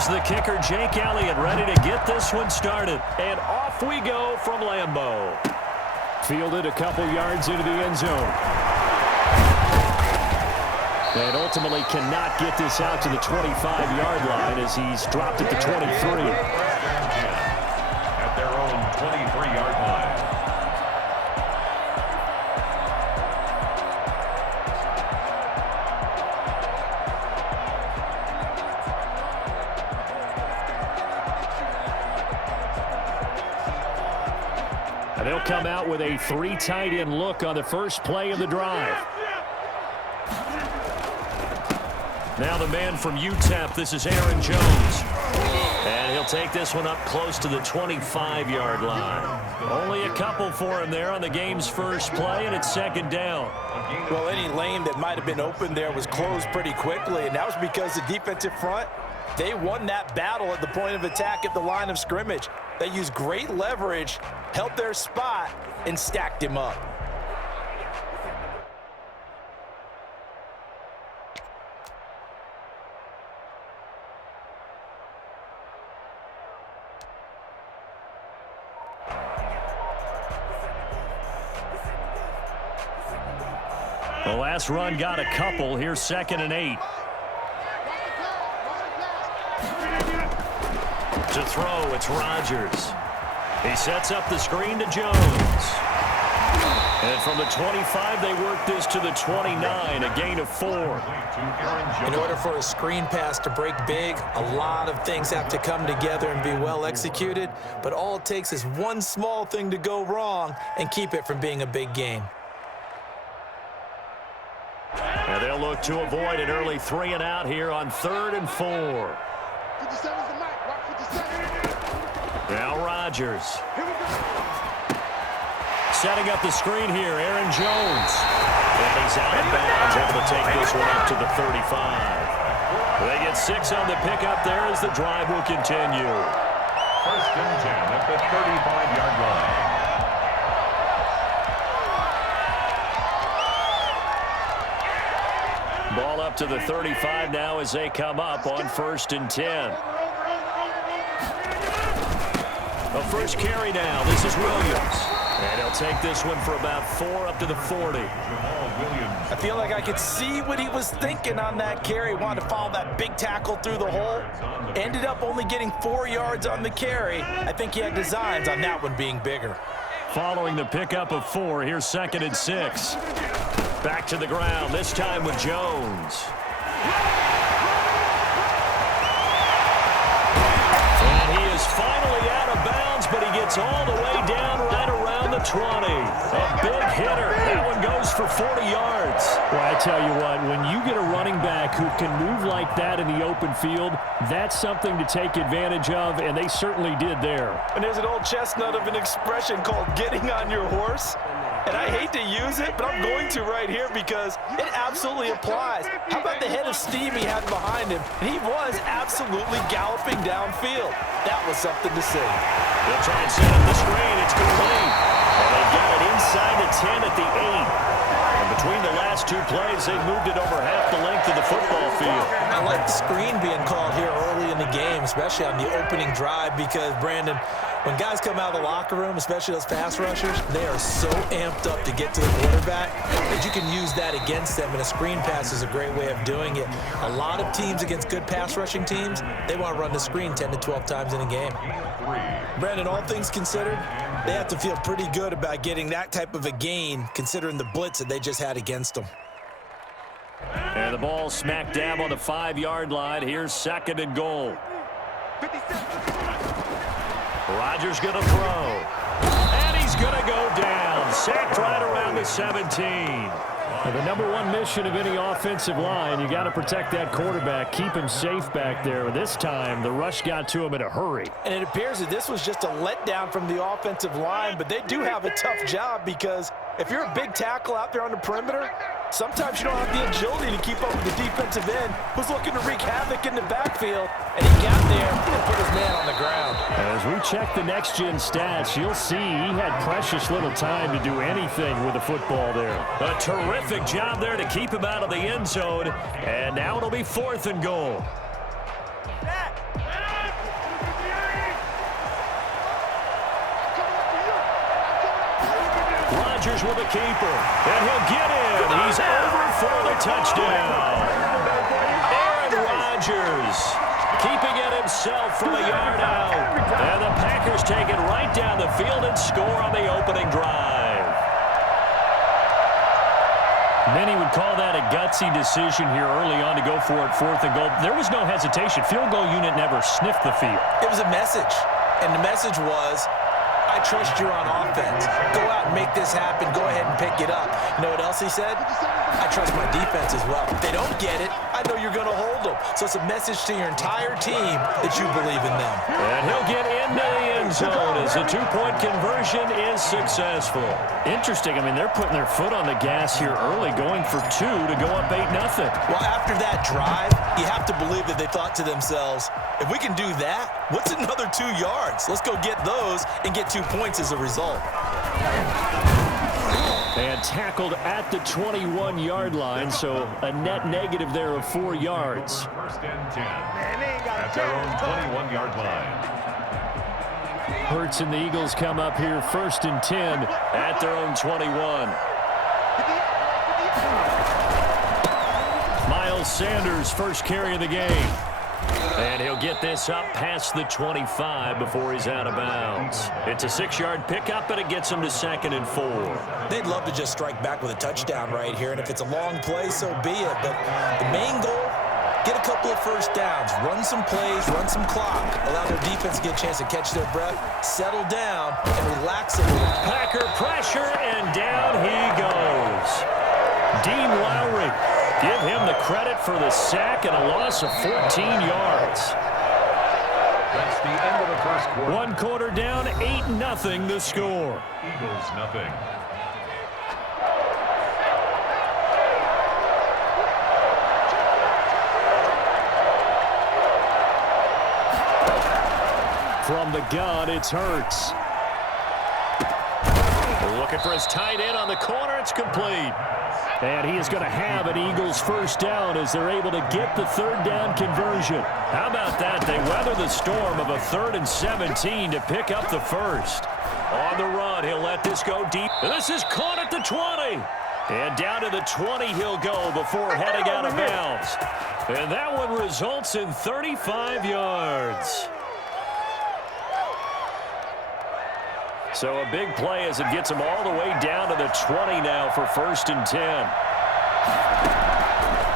Here's the kicker, Jake Elliott, ready to get this one started. And off we go from Lambeau. Fielded a couple yards into the end zone. And ultimately cannot get this out to the 25-yard line as he's dropped at the 23. At their own 23-yard line. And they'll come out with a 3 tight end look on the first play of the drive. Now the man from UTEP, this is Aaron Jones. And he'll take this one up close to the 25-yard line. Only a couple for him there on the game's first play, and it's second down. Well, any lane that might have been open there was closed pretty quickly, and that was because the defensive front, they won that battle at the point of attack at the line of scrimmage. They used great leverage, held their spot, and stacked him up. The last run got a couple. Here's 2nd and 8. To throw, it's Rodgers. He sets up the screen to Jones. And from the 25, they work this to the 29, a gain of 4. In order for a screen pass to break big, a lot of things have to come together and be well executed, but all it takes is one small thing to go wrong and keep it from being a big game. And they'll look to avoid an early 3 and out here on 3rd and 4. Now Rodgers. Setting up the screen here, Aaron Jones. And he's out of bounds, able to take this one up to the 35. They get 6 on the pickup there as the drive will continue. 1st and 10 at the 35-yard line. Ball up to the 35 now as they come up on 1st and 10. The first carry now. This is Williams. And he'll take this one for about 4 up to the 40. I feel like I could see what he was thinking on that carry. Wanted to follow that big tackle through the hole. Ended up only getting 4 yards on the carry. I think he had designs on that one being bigger. Following the pickup of 4, here's 2nd and 6. Back to the ground, this time with Jones. And he is finally out of bounds, but he gets all the way down right around the 20. A big hitter. That one goes for 40 yards. Well, I tell you what, when you get a running back who can move like that in the open field, that's something to take advantage of, and they certainly did there. And there's an old chestnut of an expression called getting on your horse. And I hate to use it, but I'm going to right here because it absolutely applies. How about the head of steam he had behind him? And he was absolutely galloping downfield. That was something to see. They'll try and set up the screen. It's complete. And they got it inside the 10 at the 8. And between the last 2 plays, they've moved it over half the length of the football field. I like the screen being called here early in the game, especially on the opening drive because, Brandon, when guys come out of the locker room, especially those pass rushers, they are so amped up to get to the quarterback that you can use that against them, and a screen pass is a great way of doing it. A lot of teams against good pass rushing teams, they want to run the screen 10 to 12 times in a game. Brandon, all things considered, they have to feel pretty good about getting that type of a gain considering the blitz that they just had against them. And the ball smack dab on the 5-yard line. Here's 2nd and goal. Rodgers going to throw. And he's going to go down. Sacked right around the 17. And the number 1 mission of any offensive line, you got to protect that quarterback, keep him safe back there. This time, the rush got to him in a hurry. And it appears that this was just a letdown from the offensive line, but they do have a tough job because if you're a big tackle out there on the perimeter, sometimes you don't have the agility to keep up with the defensive end who's looking to wreak havoc in the backfield, and he got there and put his man on the ground. As we check the next-gen stats, you'll see he had precious little time to do anything with the football there. A terrific job there to keep him out of the end zone, and now it'll be 4th and goal. Rodgers with the keeper. And he'll get in. He's over for the touchdown. Aaron Rodgers keeping it himself from a yard out. And the Packers take it right down the field and score on the opening drive. Many would call that a gutsy decision here early on to go for it, 4th and goal. There was no hesitation. Field goal unit never sniffed the field. It was a message, and the message was, I trust you on offense. Go out and make this happen. Go ahead and pick it up. You know what else he said? I trust my defense as well. If they don't get it, I know you're going to hold them. So it's a message to your entire team that you believe in them. And he'll get into the end zone as the two-point conversion is successful. Interesting. I mean, they're putting their foot on the gas here early, going for 2 to go up 8-0. Well, after that drive, you have to believe that they thought to themselves, if we can do that, what's another 2 yards? Let's go get those and get 2 points as a result. And tackled at the 21-yard line, so a net negative there of 4 yards. 1st and 10 at their own 21-yard line. Hurts and the Eagles come up here 1st and 10 at their own 21. Miles Sanders first carry of the game. And he'll get this up past the 25 before he's out of bounds. It's a 6-yard pickup, and it gets him to 2nd and 4. They'd love to just strike back with a touchdown right here, and if it's a long play, so be it. But the main goal, get a couple of first downs, run some plays, run some clock, allow their defense to get a chance to catch their breath, settle down, and relax a little. Packer pressure, and down he goes. Dean Lowry. Give him the credit for the sack and a loss of 14 yards. That's the end of the first quarter. 1 quarter down, 8-0 the score. Eagles nothing. From the gun, it's Hurts. Looking for his tight end on the corner. It's complete. And he is going to have an Eagles first down as they're able to get the 3rd down conversion. How about that? They weather the storm of a 3rd and 17 to pick up the first. On the run, he'll let this go deep. And this is caught at the 20. And down to the 20 he'll go before heading out of bounds. And that one results in 35 yards. So a big play as it gets him all the way down to the 20 now for 1st and 10.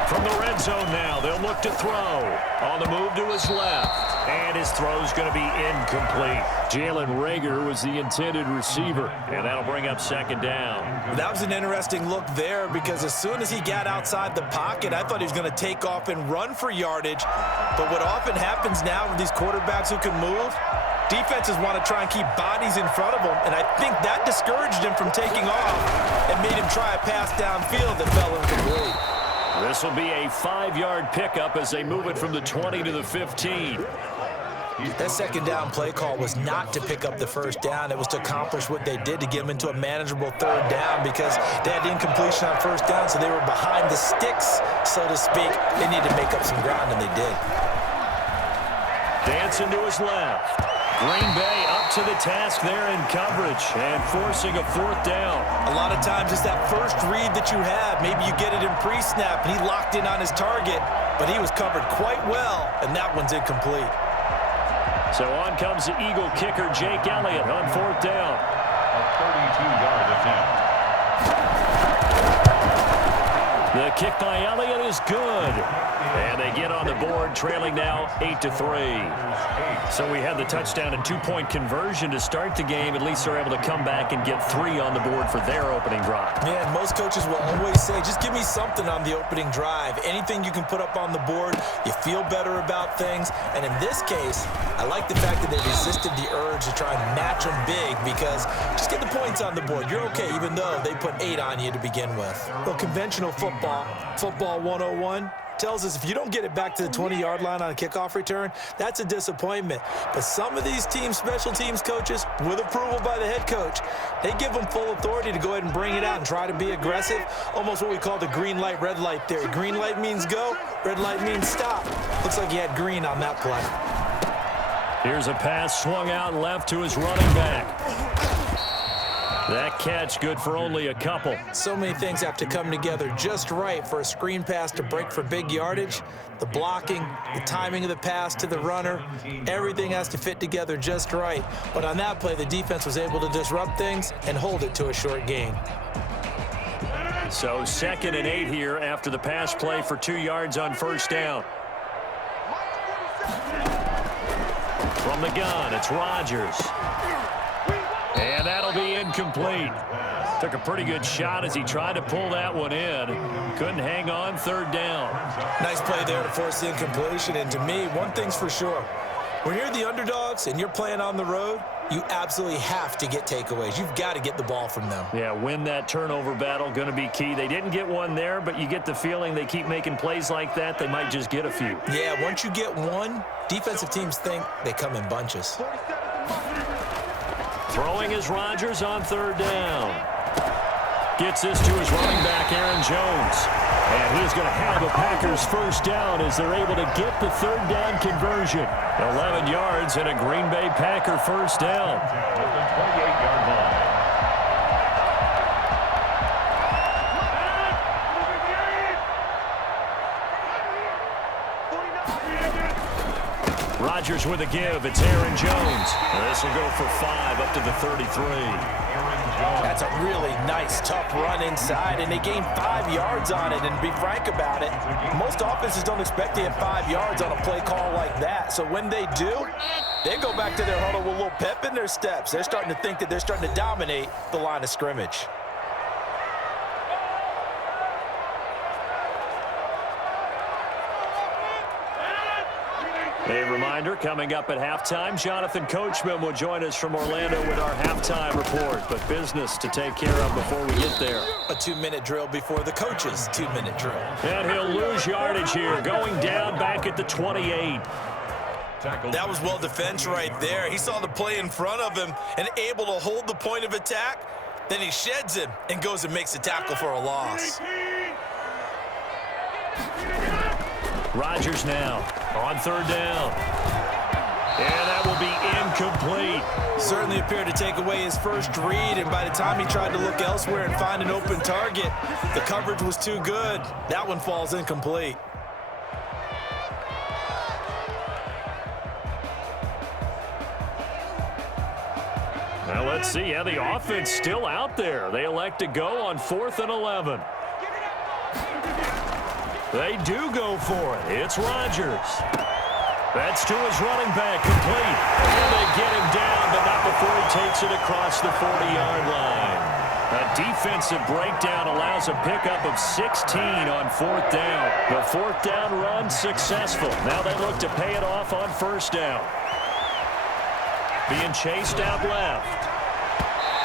From the red zone now, they'll look to throw. On the move to his left. And his throw's going to be incomplete. Jalen Reagor was the intended receiver. And that'll bring up 2nd down. That was an interesting look there because as soon as he got outside the pocket, I thought he was going to take off and run for yardage. But what often happens now with these quarterbacks who can move, defenses want to try and keep bodies in front of them, and I think that discouraged him from taking off and made him try a pass downfield that fell incomplete. This will be a 5-yard pickup as they move it from the 20 to the 15. That 2nd down play call was not to pick up the first down. It was to accomplish what they did to get them into a manageable 3rd down because they had the incompletion on 1st down, so they were behind the sticks, so to speak. They needed to make up some ground, and they did. Dancing to his left. Green Bay up to the task there in coverage and forcing a 4th down. A lot of times it's that first read that you have. Maybe you get it in pre-snap and he locked in on his target, but he was covered quite well, and that one's incomplete. So on comes the Eagle kicker, Jake Elliott, on 4th down. A 32-yard attempt. The kick by Elliott is good. And they get on the board, trailing now 8-3. So we had the touchdown and 2-point conversion to start the game. At least they're able to come back and get 3 on the board for their opening drive. Yeah, and most coaches will always say, just give me something on the opening drive. Anything you can put up on the board, you feel better about things. And in this case, I like the fact that they resisted the urge to try and match them big because just get the points on the board. You're okay, even though they put 8 on you to begin with. Well, conventional football 101, tells us if you don't get it back to the 20-yard line on a kickoff return, that's a disappointment. But some of these team special teams coaches, with approval by the head coach, they give them full authority to go ahead and bring it out and try to be aggressive, almost what we call the green light, red light theory. Green light means go, red light means stop. Looks like he had green on that play. Here's a pass swung out left to his running back. That catch good for only a couple. So many things have to come together just right for a screen pass to break for big yardage. The blocking, the timing of the pass to the runner, everything has to fit together just right. But on that play, the defense was able to disrupt things and hold it to a short gain. So 2nd and 8 here after the pass play for 2 yards on first down. From the gun, it's Rodgers. And that'll be incomplete. Took a pretty good shot as he tried to pull that one in. Couldn't hang on, 3rd down. Nice play there to force the incompletion. And to me, one thing's for sure. When you're the underdogs and you're playing on the road, you absolutely have to get takeaways. You've got to get the ball from them. Yeah, win that turnover battle, going to be key. They didn't get one there, but you get the feeling they keep making plays like that, they might just get a few. Yeah, once you get one, defensive teams think they come in bunches. Throwing is Rodgers on 3rd down. Gets this to his running back, Aaron Jones. And he's going to have the Packers first down as they're able to get the 3rd down conversion. 11 yards and a Green Bay Packer first down. At the 28-yard line. Rodgers with a give. It's Aaron Jones. This will go for 5 up to the 33. That's a really nice, tough run inside, and they gained 5 yards on it. And to be frank about it, most offenses don't expect to get 5 yards on a play call like that. So when they do, they go back to their huddle with a little pep in their steps. They're starting to think that they're starting to dominate the line of scrimmage. A reminder, coming up at halftime, Jonathan Coachman will join us from Orlando with our halftime report. But business to take care of before we get there. A 2-minute drill before the coach's 2-minute drill. And he'll lose yardage here, going down back at the 28. That was well defense right there. He saw the play in front of him and able to hold the point of attack. Then he sheds him and goes and makes a tackle for a loss. Rodgers now on 3rd down. And that will be incomplete. Certainly appeared to take away his first read, and by the time he tried to look elsewhere and find an open target, the coverage was too good. That one falls incomplete. Now let's see how the offense still out there. They elect to go on 4th and 11. They do go for it. It's Rodgers. That's to his running back, complete. And they get him down, but not before he takes it across the 40-yard line. A defensive breakdown allows a pickup of 16 on 4th down. The 4th down run successful. Now they look to pay it off on 1st down. Being chased out left.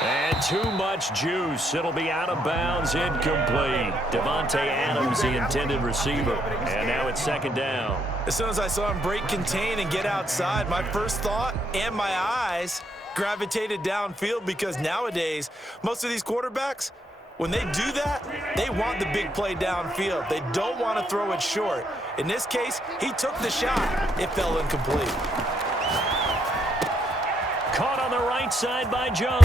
And too much juice. It'll be out of bounds, incomplete. Devontae Adams, the intended receiver. And now it's 2nd down. As soon as I saw him break contain and get outside, my first thought and my eyes gravitated downfield, because nowadays, most of these quarterbacks, when they do that, they want the big play downfield. They don't want to throw it short. In this case, he took the shot. It fell incomplete. Caught on the right side by Jones.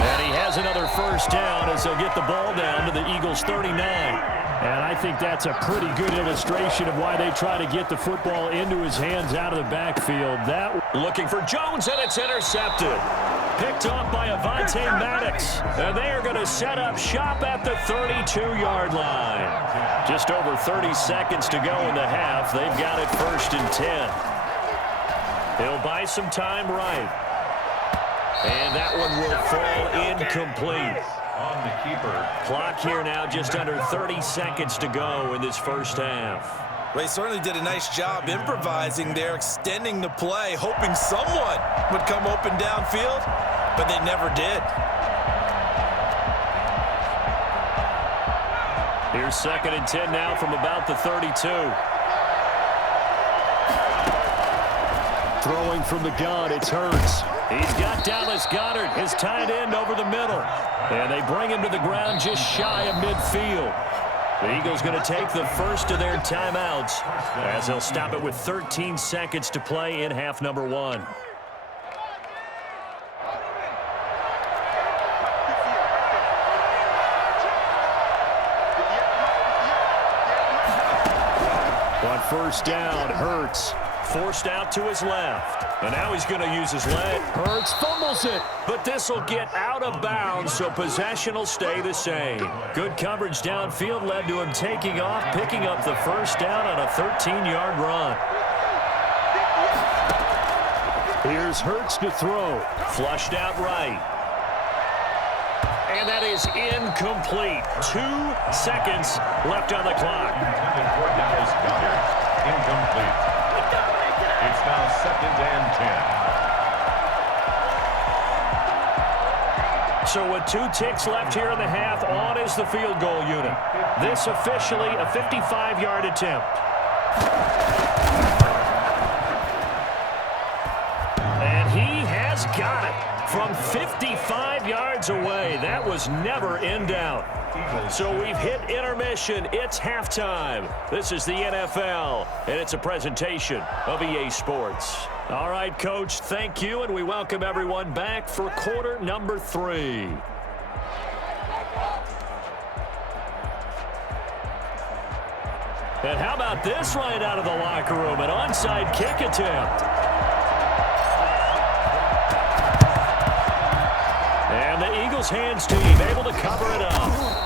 And he has another first down as they'll get the ball down to the Eagles' 39. And I think that's a pretty good illustration of why they try to get the football into his hands out of the backfield. That looking for Jones, and it's intercepted. Picked off by Avonte Maddox. And they are going to set up shop at the 32-yard line. Just over 30 seconds to go in the half. They've got it 1st and 10. He'll buy some time right. And that one will fall incomplete. On the keeper. Clock here now, just under 30 seconds to go in this first half. They certainly did a nice job improvising there, extending the play, hoping someone would come open downfield, but they never did. Here's 2nd and 10 now from about the 32. Throwing from the gun, it's Hurts. He's got Dallas Goedert, his tight end, over the middle. And they bring him to the ground just shy of midfield. The Eagles going to take the first of their timeouts as they'll stop it with 13 seconds to play in half number 1. first down, Hurts. Forced out to his left. And now he's going to use his leg. Hurts fumbles it. But this will get out of bounds, so possession will stay the same. Good coverage downfield led to him taking off, picking up the first down on a 13-yard run. Here's Hurts to throw. Flushed out right. And that is incomplete. 2 seconds left on the clock. Incomplete. It's now 2nd and 10. So with 2 ticks left here in the half, on is the field goal unit. This officially a 55-yard attempt. And he has got it from 55 yards away. That was never in doubt. So we've hit intermission. It's halftime. This is the NFL, and it's a presentation of EA Sports. All right, Coach, thank you, and we welcome everyone back for quarter number 3. And how about this right out of the locker room? An onside kick attempt. And the Eagles hands team able to cover it up.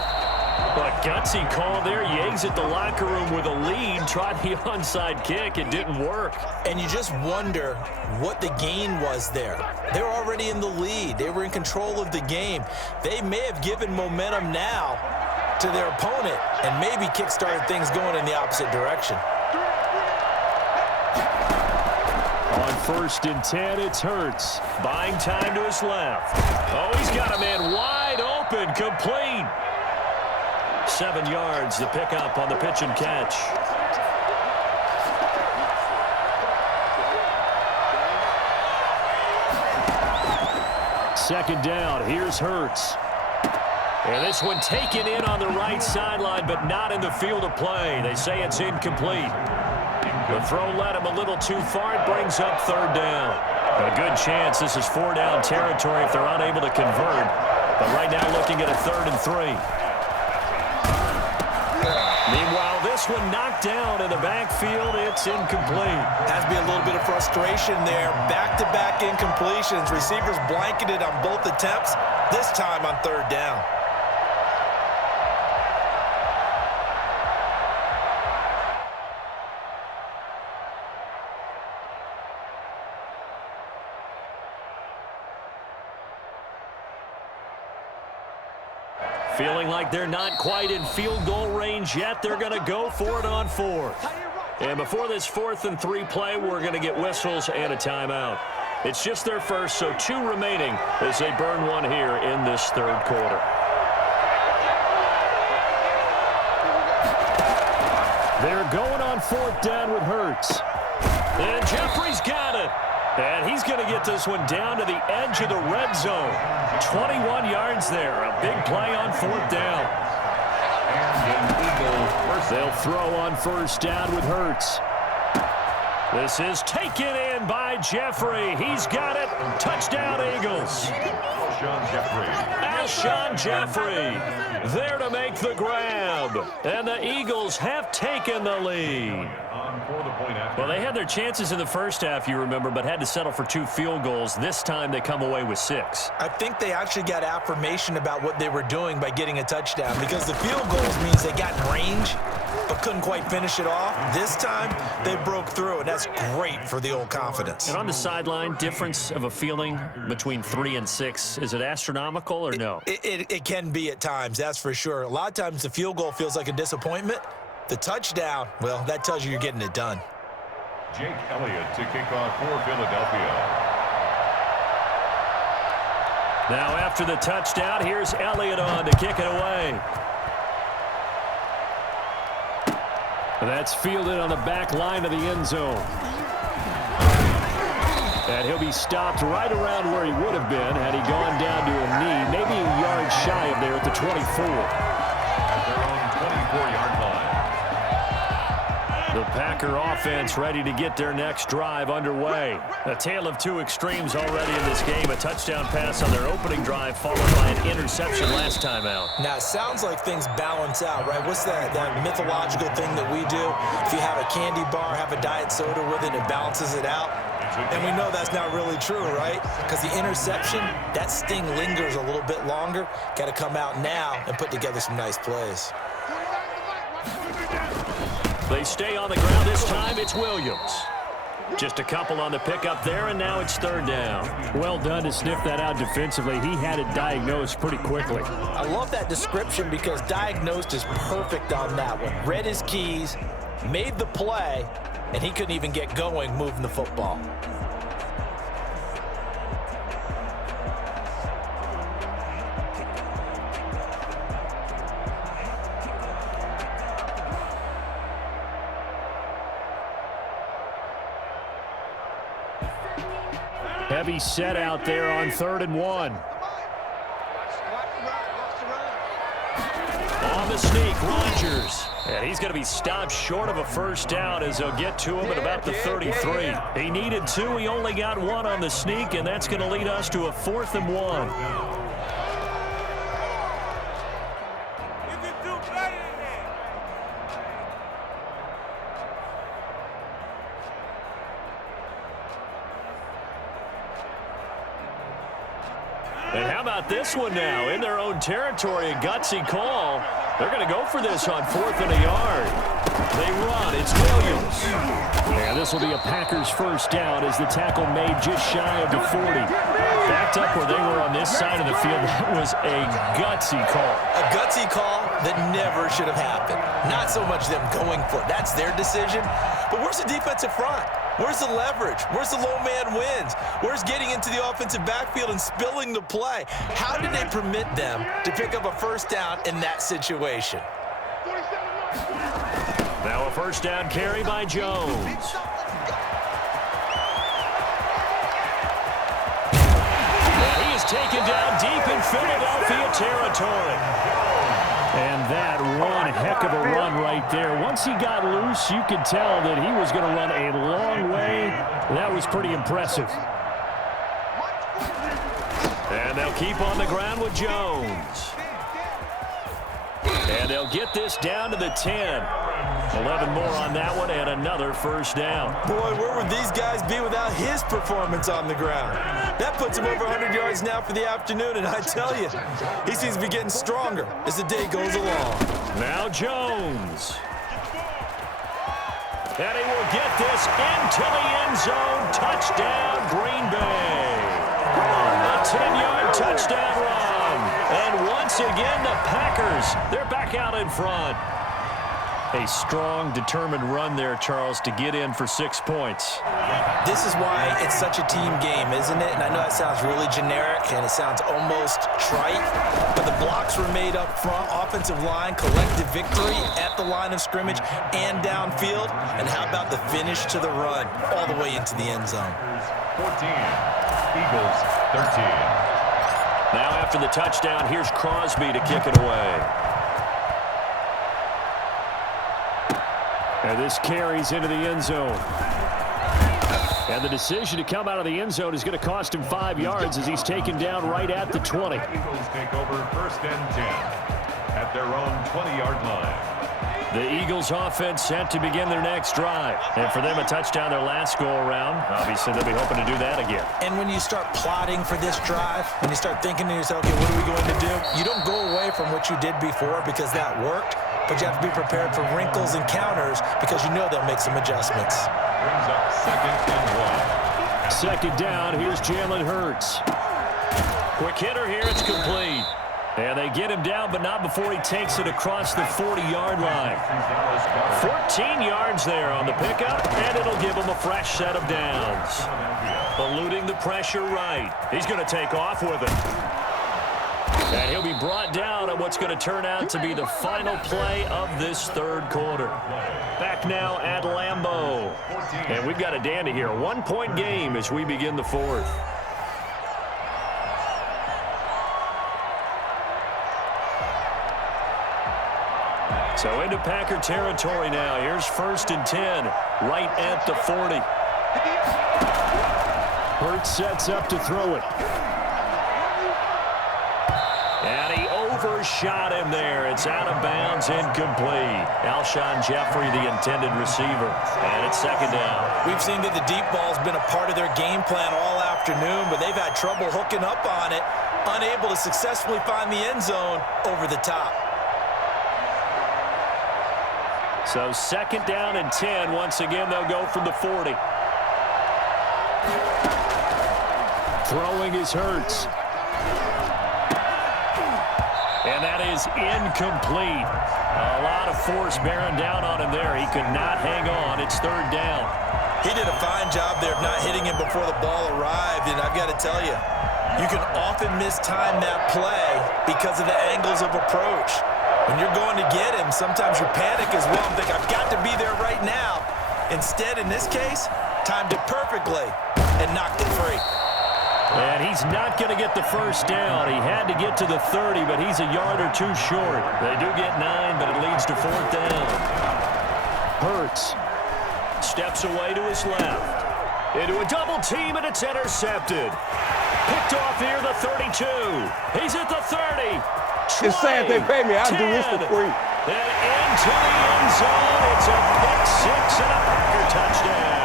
But gutsy call there. You exit the locker room with a lead. Tried the onside kick. It didn't work. And you just wonder what the gain was there. They were already in the lead. They were in control of the game. They may have given momentum now to their opponent and maybe kick-started things going in the opposite direction. On 1st and 10, it's Hurts. Buying time to his left. Oh, he's got a man wide open. Complete. 7 yards, the pickup on the pitch and catch. Second down, here's Hurts. And this one taken in on the right sideline, but not in the field of play. They say it's incomplete. The throw led him a little too far. It brings up 3rd down. A good chance this is 4-down territory if they're unable to convert. But right now looking at a 3rd and 3. Meanwhile, this one knocked down in the backfield. It's incomplete. Has to be a little bit of frustration there. Back-to-back incompletions. Receivers blanketed on both attempts, this time on 3rd down. Feeling like they're not quite in field goal range yet. They're going to go for it on 4th. And before this 4th and 3 play, we're going to get whistles and a timeout. It's just their first, so 2 remaining as they burn one here in this 3rd quarter. They're going on 4th down with Hurts. And Jeffrey's got it. And he's going to get this one down to the edge of the red zone. 21 yards there. A big play on 4th down. They'll throw on 1st down with Hurts. This is taken in by Jeffrey. He's got it. Touchdown, Eagles. Alshon Jeffrey there to make the grab. And the Eagles have taken the lead. Well, they had their chances in the first half, you remember, but had to settle for 2 field goals. This time they come away with 6. I think they actually got affirmation about what they were doing by getting a touchdown, because the field goals means they got in range but couldn't quite finish it off. This time they broke through, and that's great for the old confidence. And on the sideline, difference of a feeling between 3 and 6, is it astronomical or no? It can be at times, that's for sure. A lot of times the field goal feels like a disappointment. The touchdown, well, that tells you you're getting it done. Jake Elliott to kick off for Philadelphia. Now after the touchdown, here's Elliott on to kick it away. That's fielded on the back line of the end zone. And he'll be stopped right around where he would have been had he gone down to a knee, maybe a yard shy of there at the 24. At their own 24-yard line. The Packer offense ready to get their next drive underway. A tale of two extremes already in this game. A touchdown pass on their opening drive followed by an interception last time out. Now, it sounds like things balance out, right? What's that mythological thing that we do? If you have a candy bar, have a diet soda with it, it balances it out. And we know that's not really true, right? Because the interception, that sting lingers a little bit longer. Got to come out now and put together some nice plays. They stay on the ground this time. It's Williams. Just a couple on the pickup there, and now it's third down. Well done to sniff that out defensively. He had it diagnosed pretty quickly. I love that description because diagnosed is perfect on that one. Read his keys, made the play, and he couldn't even get going moving the football. Heavy set out there on 3rd and 1. On the sneak, Rodgers. And he's going to be stopped short of a first down as they'll get to him at about the 33. He needed 2. He only got 1 on the sneak, and that's going to lead us to a 4th and 1. And how about this one now? In their own territory, a gutsy call. They're going to go for this on 4th and a yard. They run. It's Williams. And this will be a Packers first down as the tackle made just shy of the 40. Backed up where they were on this side of the field. That was a gutsy call. A gutsy call that never should have happened. Not so much them going for it. That's their decision. But where's the defensive front? Where's the leverage? Where's the low man wins? Where's getting into the offensive backfield and spilling the play? How did they permit them to pick up a first down in that situation? Now a first down carry by Jones. And he is taken down deep in Philadelphia territory. And that one heck of a run right there. Once he got loose, you could tell that he was going to run a long way. That was pretty impressive. And they'll keep on the ground with Jones. And they'll get this down to the 10. 11 more on that one and another first down. Boy, where would these guys be without his performance on the ground? That puts him over 100 yards now for the afternoon, and I tell you, he seems to be getting stronger as the day goes along. Now Jones. And he will get this into the end zone. Touchdown, Green Bay. A 10-yard touchdown run. And once again, the Packers, they're back out in front. A strong, determined run there, Charles, to get in for 6 points. This is why it's such a team game, isn't it? And I know that sounds really generic and it sounds almost trite, but the blocks were made up front, offensive line, collective victory at the line of scrimmage and downfield. And how about the finish to the run all the way into the end zone? 14, Eagles 13. Now after the touchdown, here's Crosby to kick it away. And this carries into the end zone. And the decision to come out of the end zone is going to cost him 5 yards as he's taken down right at the 20. Eagles take over 1st and 10 at their own 20-yard line. The Eagles offense set to begin their next drive. And for them, a touchdown their last go-around. Obviously, they'll be hoping to do that again. And when you start plotting for this drive, when you start thinking to yourself, okay, what are we going to do? You don't go away from what you did before because that worked, but you have to be prepared for wrinkles and counters because you know they'll make some adjustments. Brings up 2nd and 1. Second down, here's Jalen Hurts. Quick hitter here, it's complete. And they get him down, but not before he takes it across the 40-yard line. 14 yards there on the pickup, and it'll give him a fresh set of downs. Eluding the pressure right. He's going to take off with it. And he'll be brought down on what's going to turn out to be the final play of this 3rd quarter. Back now at Lambeau. And we've got a dandy here. A 1-point game as we begin the 4th. So into Packer territory now. Here's 1st and 10, right at the 40. Hurts sets up to throw it. And he overshot him there. It's out of bounds, incomplete. Alshon Jeffrey, the intended receiver. And it's 2nd down. We've seen that the deep ball's been a part of their game plan all afternoon, but they've had trouble hooking up on it, unable to successfully find the end zone over the top. So 2nd down and 10. Once again, they'll go from the 40. Throwing is Hurts. And that is incomplete. A lot of force bearing down on him there. He could not hang on. It's 3rd down. He did a fine job there of not hitting him before the ball arrived, and I've got to tell you, you can often mistime that play because of the angles of approach. When you're going to get him, sometimes you panic as well and think, I've got to be there right now. Instead, in this case, timed it perfectly and knocked it free. And he's not going to get the 1st down. He had to get to the 30, but he's a yard or 2 short. They do get 9, but it leads to 4th down. Hurts steps away to his left. Into a double team, and it's intercepted. Picked off near the 32. He's at the 30. 20, it's sad they pay me. I do this for free. Then into the end zone. It's a pick 6 and a Packer touchdown.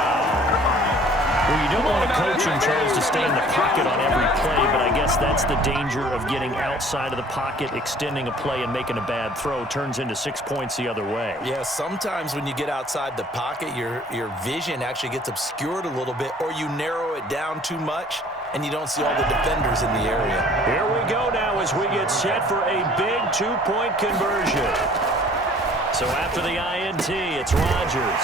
Well, you don't want a coach in charge to stay in the pocket on every play, but I guess that's the danger of getting outside of the pocket, extending a play, and making a bad throw. Turns into 6 points the other way. Yeah, sometimes when you get outside the pocket, your vision actually gets obscured a little bit, or you narrow it down too much, and you don't see all the defenders in the area. Here we go now as we get set for a big 2-point conversion. So after the INT, it's Rodgers.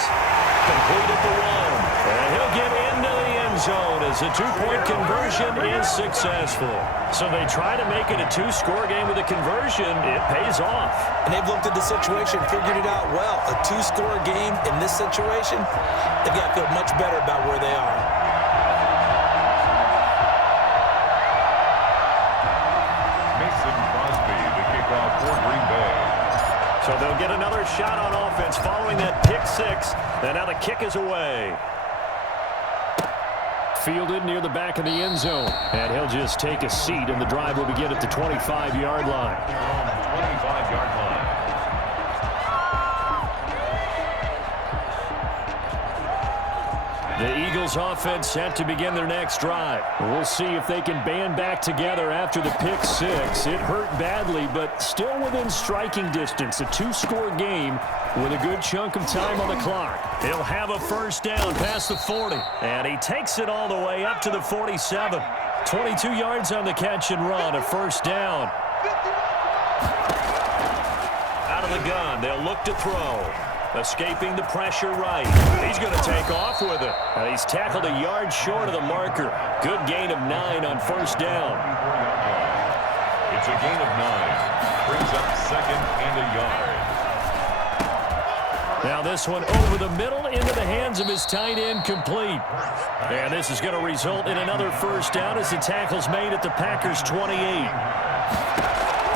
Completed the 1. And he'll get into the end zone as the 2-point conversion is successful. So they try to make it a 2-score game with a conversion. It pays off. And they've looked at the situation, figured it out well. A 2-score game in this situation, they've got to feel much better about where they are. So they'll get another shot on offense following that pick 6. And now the kick is away. Fielded near the back of the end zone. And he'll just take a seat, and the drive will begin at the 25-yard line. 25-yard line. The Eagles offense set to begin their next drive. We'll see if they can band back together after the pick 6. It hurt badly, but still within striking distance. A 2-score game with a good chunk of time on the clock. He'll have a 1st down past the 40. And he takes it all the way up to the 47. 22 yards on the catch and run. A 1st down. Out of the gun. They'll look to throw. Escaping the pressure right. He's going to take off with it. And he's tackled a yard short of the marker. Good gain of 9 on 1st down. It's a gain of 9. Brings up 2nd and a yard. Now this one over the middle into the hands of his tight end, complete. And this is going to result in another 1st down as the tackle's made at the Packers' 28.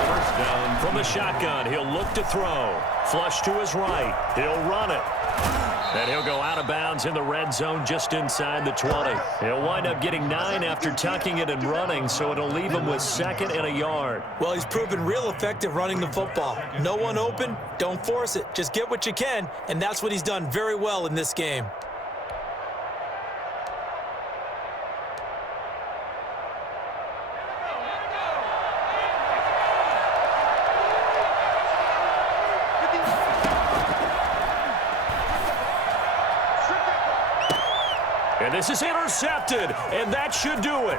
1st down. From the shotgun, he'll look to throw. Flush to his right. He'll run it. And he'll go out of bounds in the red zone just inside the 20. He'll wind up getting 9 after tucking it and running, so it'll leave him with 2nd and a yard. Well, he's proven real effective running the football. No one open, don't force it. Just get what you can, and that's what he's done very well in this game. And this is intercepted, and that should do it.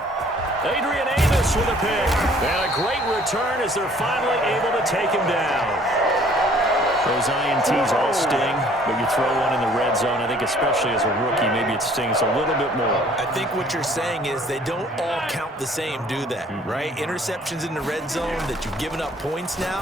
Adrian Amos with a pick. And a great return as they're finally able to take him down. Those INTs all sting, but you throw one in the red zone, I think especially as a rookie, maybe it stings a little bit more. I think what you're saying is they don't all count the same, do they? Right? Interceptions in the red zone that you've given up points now,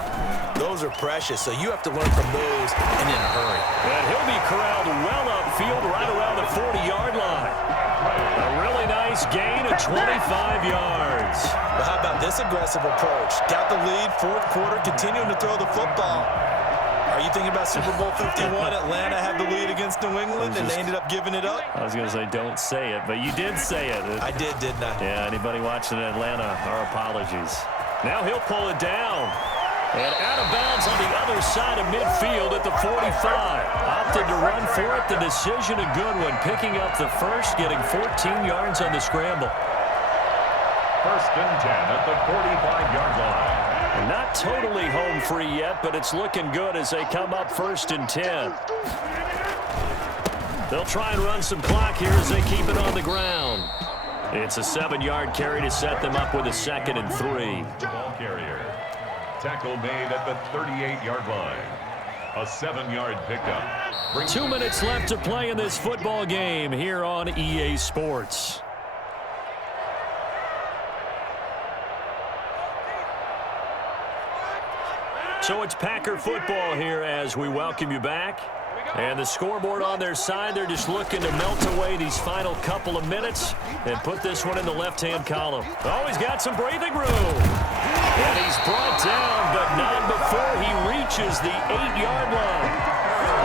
those are precious. So you have to learn from those and in a hurry. And he'll be corralled well upfield right around the 40-yard line. A really nice gain of 25 yards. But how about this aggressive approach? Got the lead, 4th quarter, continuing to throw the football. Are Are you thinking about Super Bowl 51? Atlanta had the lead against New England, and they ended up giving it up? I was going to say don't say it, but you did say it. I did, didn't I? Yeah, anybody watching Atlanta, our apologies. Now he'll pull it down. And out of bounds on the other side of midfield at the 45. Opted to run for it. The decision a good one. Picking up the first, getting 14 yards on the scramble. First and 10 at the 45-yard line. Not totally home free yet, but it's looking good as they come up first and 10. They'll try and run some clock here as they keep it on the ground. It's a 7-yard carry to set them up with a 2nd and 3. Ball carrier. Tackle made at the 38-yard line. A 7-yard pickup. 2 minutes left to play in this football game here on EA Sports. So it's Packer football here as we welcome you back. And the scoreboard on their side, they're just looking to melt away these final couple of minutes and put this one in the left-hand column. Oh, he's got some breathing room. And he's brought down, but not before he reaches the 8-yard line.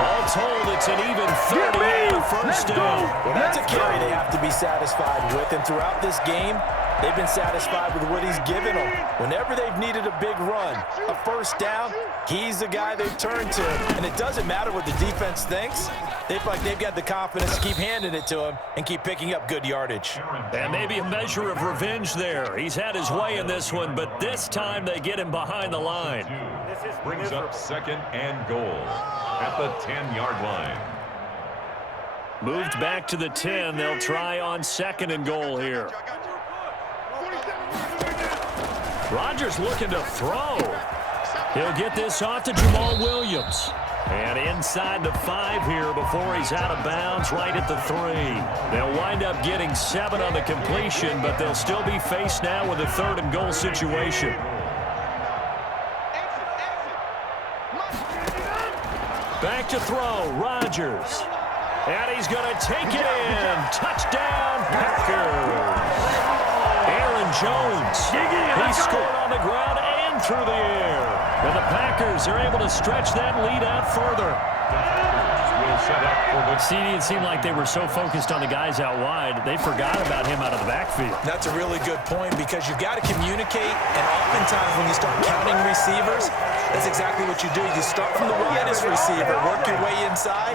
All told, it's an even 30 first down. Well, that's a carry they have to be satisfied with, and throughout this game, they've been satisfied with what he's given them. Whenever they've needed a big run, a first down, he's the guy they've turned to. And it doesn't matter what the defense thinks. They feel like they've got the confidence to keep handing it to him and keep picking up good yardage. And maybe a measure of revenge there. He's had his way in this one, but this time they get him behind the line. Brings up 2nd and goal at the 10-yard line. Moved back to the 10. They'll try on 2nd and goal here. Rodgers looking to throw. He'll get this off to Jamal Williams. And inside the 5 here before he's out of bounds right at the 3. They'll wind up getting 7 on the completion, but they'll still be faced now with a 3rd and goal situation. Back to throw, Rodgers. And he's going to take it in. Touchdown, Packers. Aaron Jones. He scored on the ground and through the air. And the Packers are able to stretch that lead out further. CD, it seemed like they were so focused on the guys out wide, they forgot about him out of the backfield. That's a really good point because you've got to communicate, and oftentimes when you start counting receivers, that's exactly what you do. You start from the widest receiver, work your way inside.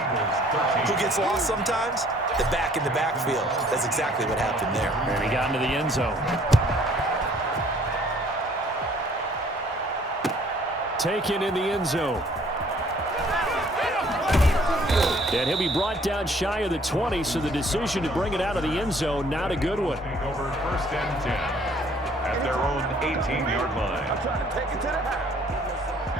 Who gets lost sometimes? The back in the backfield. That's exactly what happened there. And he got into the end zone. Taken in the end zone. And he'll be brought down shy of the 20, so the decision to bring it out of the end zone, not a good one. Over 1st and 10 at their own 18-yard line.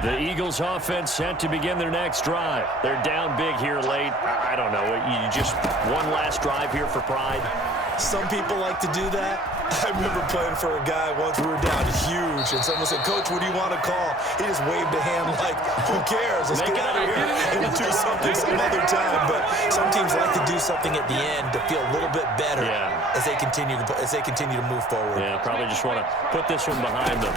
The Eagles offense set to begin their next drive. They're down big here late. I don't know. You just one last drive here for pride. Some people like to do that. I remember playing for a guy once. We were down huge, and someone said, "Coach, what do you want to call?" He just waved a hand like, "Who cares? Let's get out of here and we'll do something some other time." But some teams like to do something at the end to feel a little bit better as they continue to move forward. Yeah, probably just want to put this one behind them.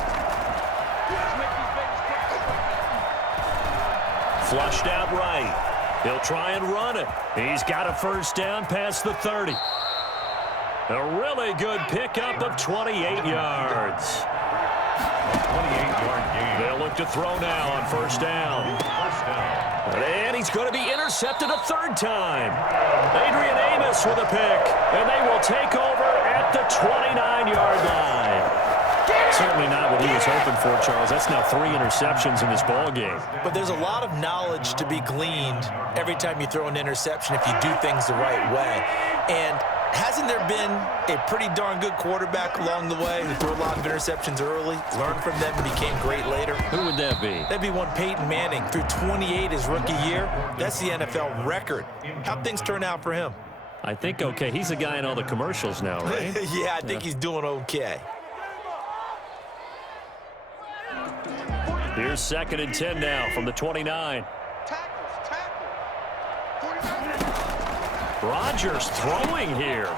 Flushed out right. He'll try and run it. He's got a first down past the 30. A really good pickup of 28 yards. 28-yard gain. They'll look to throw now on first down. And he's going to be intercepted a 3rd time. Adrian Amos with a pick. And they will take over at the 29-yard line. Certainly not what he was hoping for, Charles. That's now 3 interceptions in this ball game. But there's a lot of knowledge to be gleaned every time you throw an interception if you do things the right way. And hasn't there been a pretty darn good quarterback along the way who threw a lot of interceptions early, learned from them, and became great later? Who would that be? That'd be one Peyton Manning. Threw 28 his rookie year. That's the NFL record. How'd things turn out for him? I think okay. He's a guy in all the commercials now, right? Yeah, I think he's doing okay. Here's 2nd and 10 now from the 29. Rodgers throwing here.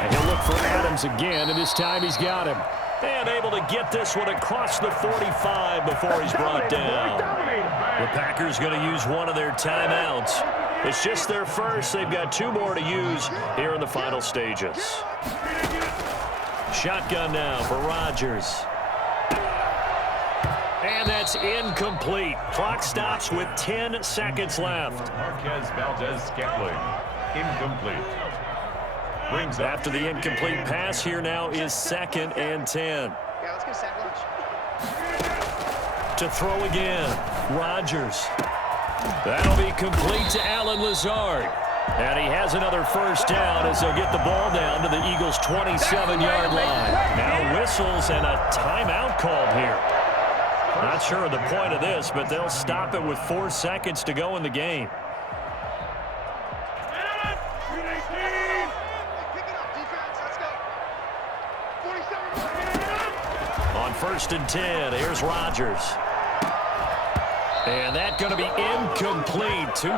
And he'll look for Adams again, and this time he's got him. And able to get this one across the 45 before he's brought down. The Packers going to use one of their timeouts. It's just their first. They've got 2 more to use here in the final stages. Shotgun now for Rodgers. And that's incomplete. Clock stops with 10 seconds left. Marquez Valdez-Scantling, incomplete. Brings up After the incomplete pass, here now is 2nd and 10. Yeah, let's go sack lunch. To throw again, Rodgers. That'll be complete to Allen Lazard. And he has another first down as they'll get the ball down to the Eagles' 27-yard line. Now whistles and a timeout called here. Not sure of the point of this, but they'll stop it with 4 seconds to go in the game. On 1st and 10, here's Rodgers. And that's going to be incomplete. 2